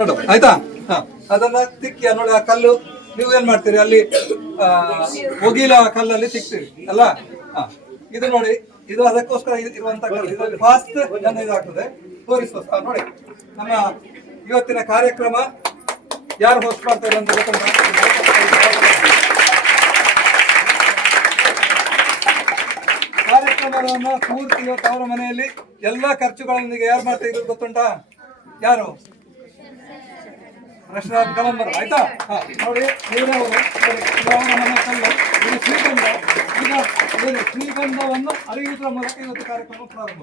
ಆಯ್ತಾ. ಅದನ್ನ ತಿಕ್ಕಿ ನೋಡಿ ಆ ಕಲ್ಲು ನೀವು ಏನ್ ಮಾಡ್ತೀರಿ? ಅಲ್ಲಿ ಆ, ಒಗಿಲ ಕಲ್ಲಲ್ಲಿ ತಿಕ್ತೀರಿ ಅಲ್ಲ. ಇದು ನೋಡಿ ಇದು ಅದಕ್ಕೋಸ್ಕರ ಇರುವಂತ ಇದರಲ್ಲಿ ಫಾಸ್ಟ್ ಜನ ಇದಾಗ್ತದೆ. ತೋರಿಸುವ ನೋಡಿ. ನಮ್ಮ ಇವತ್ತಿನ ಕಾರ್ಯಕ್ರಮ ಯಾರು ಹೋಸ್ಟ್ ಮಾಡ್ತಾರೆ ಅಂತ ಗೊತ್ತಿಲ್ಲ ಕಾರ್ಯಕ್ರಮವನ್ನು ಪೂರ್ತಿ ಇವತ್ತು ಅವರ ಮನೆಯಲ್ಲಿ ಎಲ್ಲಾ ಖರ್ಚುಗಳೊಂದಿಗೆ ಯಾರು ಮಾಡ್ತಾ ಇದ್ರು ಗೊತ್ತುಂಟಾ? ಯಾರು? ರಶನಾಥ್ ಕಲಂಬರ್ ಆಯ್ತಾ? ನೋಡಿ ಇವರೇ ಅವರು ನೋಡಿ, ಇದು ಶ್ರೀಗಂಧ. ಈಗ ಏನು ಶ್ರೀಗಂಧವನ್ನು ಅರಿಯುವುದರ ಮೂಲಕ ಇವತ್ತು ಕಾರ್ಯಕ್ರಮ ಪ್ರಾರಂಭ.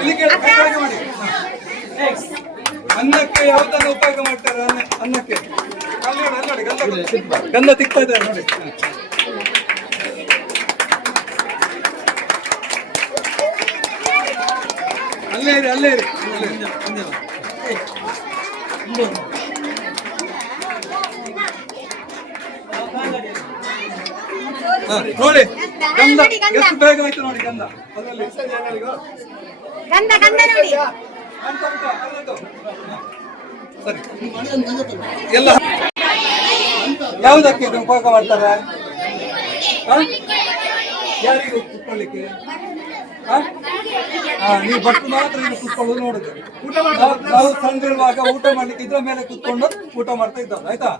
ಇಲ್ಲಿ ಮಾಡಿ. ಅನ್ನಕ್ಕೆ ಯಾವ್ದನ್ನ ಉಪಯೋಗ ಮಾಡ್ತಾರೆ? ಅನ್ನ, ಅನ್ನಕ್ಕೆ. ಗಂಧ ತಿಕ್ತಾ ಇದ್ದಾರೆ, ನೋಡಿ. ಅಲ್ಲೇ ಇರಿ ಅಲ್ಲೇ ಇರಿ. ನೋಡಿ. ಗಂಧ. ಎಷ್ಟು ಬೇಗ ಆಯ್ತು ನೋಡಿ ಗಂಧ. ಅದರಲ್ಲಿ. ಗಂಧ ಗಂಧ ನೋಡಿ. ಸರಿ ಎಲ್ಲ ಯಾವುದಕ್ಕೆ ಇದನ್ನು ಉಪಯೋಗ ಮಾಡ್ತಾರೆ? ಯಾರಿಗೂ ಕುತ್ಕೊಳ್ಳಿಕ್ಕೆ? ಹಾ? ಹಾ, ನೀವು ಬಟ್ಟು ಮಾತ್ರ ಇಲ್ಲಿ ಕುತ್ಕೊಳ್ಳೋದು ನೋಡುದು. ನಾವು- ನಾವು ಸಣ್ಣದಿರುವಾಗ ಊಟ ಮಾಡ್ಲಿಕ್ಕೆ ಇದ್ರ ಮೇಲೆ ಕುತ್ಕೊಂಡು ಊಟ ಮಾಡ್ತಾ ಇದ್ದಾರೆ ಆಯ್ತಾ?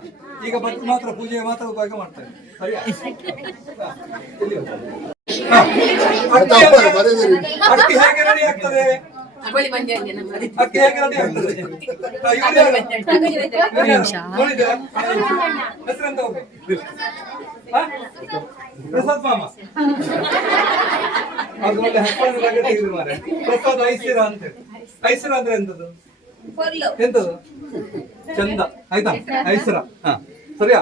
ಈಗ ಬಟ್ಟು ಮಾತ್ರ ಪೂಜೆಗೆ ಮಾತ್ರ ಉಪಯೋಗ ಮಾಡ್ತಾರೆ. ಅಕ್ಕಿ ಹೇಗೆ ರೆಡಿ ಆಗ್ತದೆ? ಹೆಸರೆಂತ? ಪ್ರಸಾದ್ ಮಾಮ. ಅದು ಒಳ್ಳೆ ಹೆಸರನ್ನು ತೆಗೆದು ಮಾರ್ರೆ. ಪ್ರಸಾದ್ ಐಸಿರ ಅಂತ ಐಸಿರ ಅಂದ್ರೆ ಎಂತದು? ಎಂತದು? ಚಂದ. ಆಯ್ತಾ? ಐಸಿರ. ಹಾ. ಸರಿಯಾ.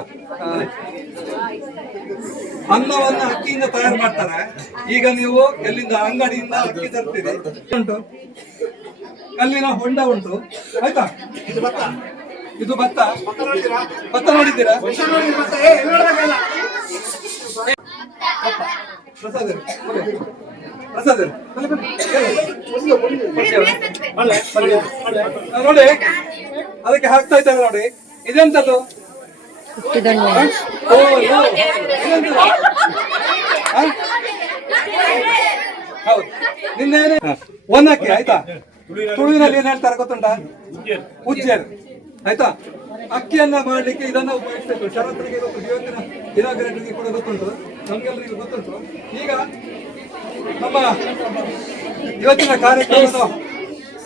ಅನ್ನವನ್ನ ಅಕ್ಕಿಯಿಂದ ತಯಾರು ಮಾಡ್ತಾರೆ. ಈಗ ನೀವು ಎಲ್ಲಿಂದ ಅಂಗಡಿಯಿಂದ ಅಕ್ಕಿ ತರ್ತೀರಿ? ಉಂಟು. ಅಲ್ಲಿನ ಹೊಂಡ ಉಂಟು. ಆಯ್ತಾ? ಇದು ಭತ್ತ. ಭತ್ತ. ನೋಡಿದ್ದೀರಾ. ಪ್ರಸಾದ್. ಆ, ನೋಡಿ ಅದಕ್ಕೆ ಹಾಕ್ತಾ ಇದ್ದಾರೆ ನೋಡಿ. ಇದೆಂತದ್ದು? ಹ? Oh, no. ಇದೆಂತದು? ಹ? ಹೌದು. ನಿನ್ನೇನೆ ಒನ್ನಕ್ಕೆ ಆಯ್ತಾ? ತುಳುವಿನಲ್ಲಿ ಏನ್ ಹೇಳ್ತಾರೆ ಗೊತ್ತುಂಟ? ಉಜ್ಜೇರು. ಆಯ್ತಾ? ಅಕ್ಕಿಯನ್ನ ಮಾಡ್ಲಿಕ್ಕೆ ಇದನ್ನ ಉಪಯೋಗಿಸ್ಬೇಕು. ಶರತ್ರಿಗೆ ಗೊತ್ತು ಇವತ್ತಿನ ಕೂಡ ಗೊತ್ತುಂಟು. ನಮ್ಗೆಲ್ಲರಿಗೂ ಗೊತ್ತುಂಟು. ಈಗ ನಮ್ಮ ಇವತ್ತಿನ ಕಾರ್ಯಕ್ರಮದ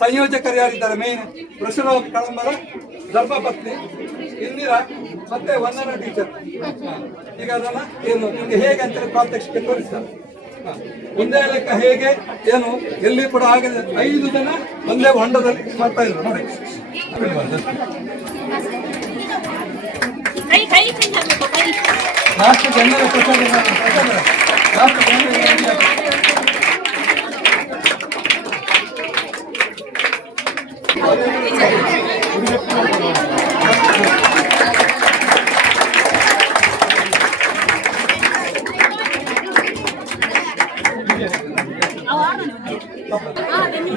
ಸಂಯೋಜಕರು ಯಾರಿದ್ದಾರೆ? ಮೇನ್ ವೃಷರಾವ್ ಕಳಂಬರ ಧರ್ಮಪತ್ನಿ ಇಂದಿರಾ ಮತ್ತೆ ವಂದನಾ ಟೀಚರ್ ಈಗ ಅದನ್ನ ಏನು ನಿಮ್ಗೆ ಹೇಗೆ ಅಂತ ಪ್ರಾತ್ಯಕ್ಷಿಕೆ ತೋರಿಸ್ತಾರೆ. ಒಂದೇ ಲೆಕ್ಕ ಹೇಗೆ ಏನು ಎಲ್ಲಿ ಕೂಡ ಆಗಿದೆ ಐದು ಜನ ಒಂದೇ ಹೊಂಡದಲ್ಲಿ ಮಾಡ್ತಾ ಇದ್ರು ನೋಡಿ. ಲಾಸ್ಟ್ ಜನರ ಪ್ರಸಾದ ಲಾಸ್ಟ್ ಜನರ. ஆ வெண்ணி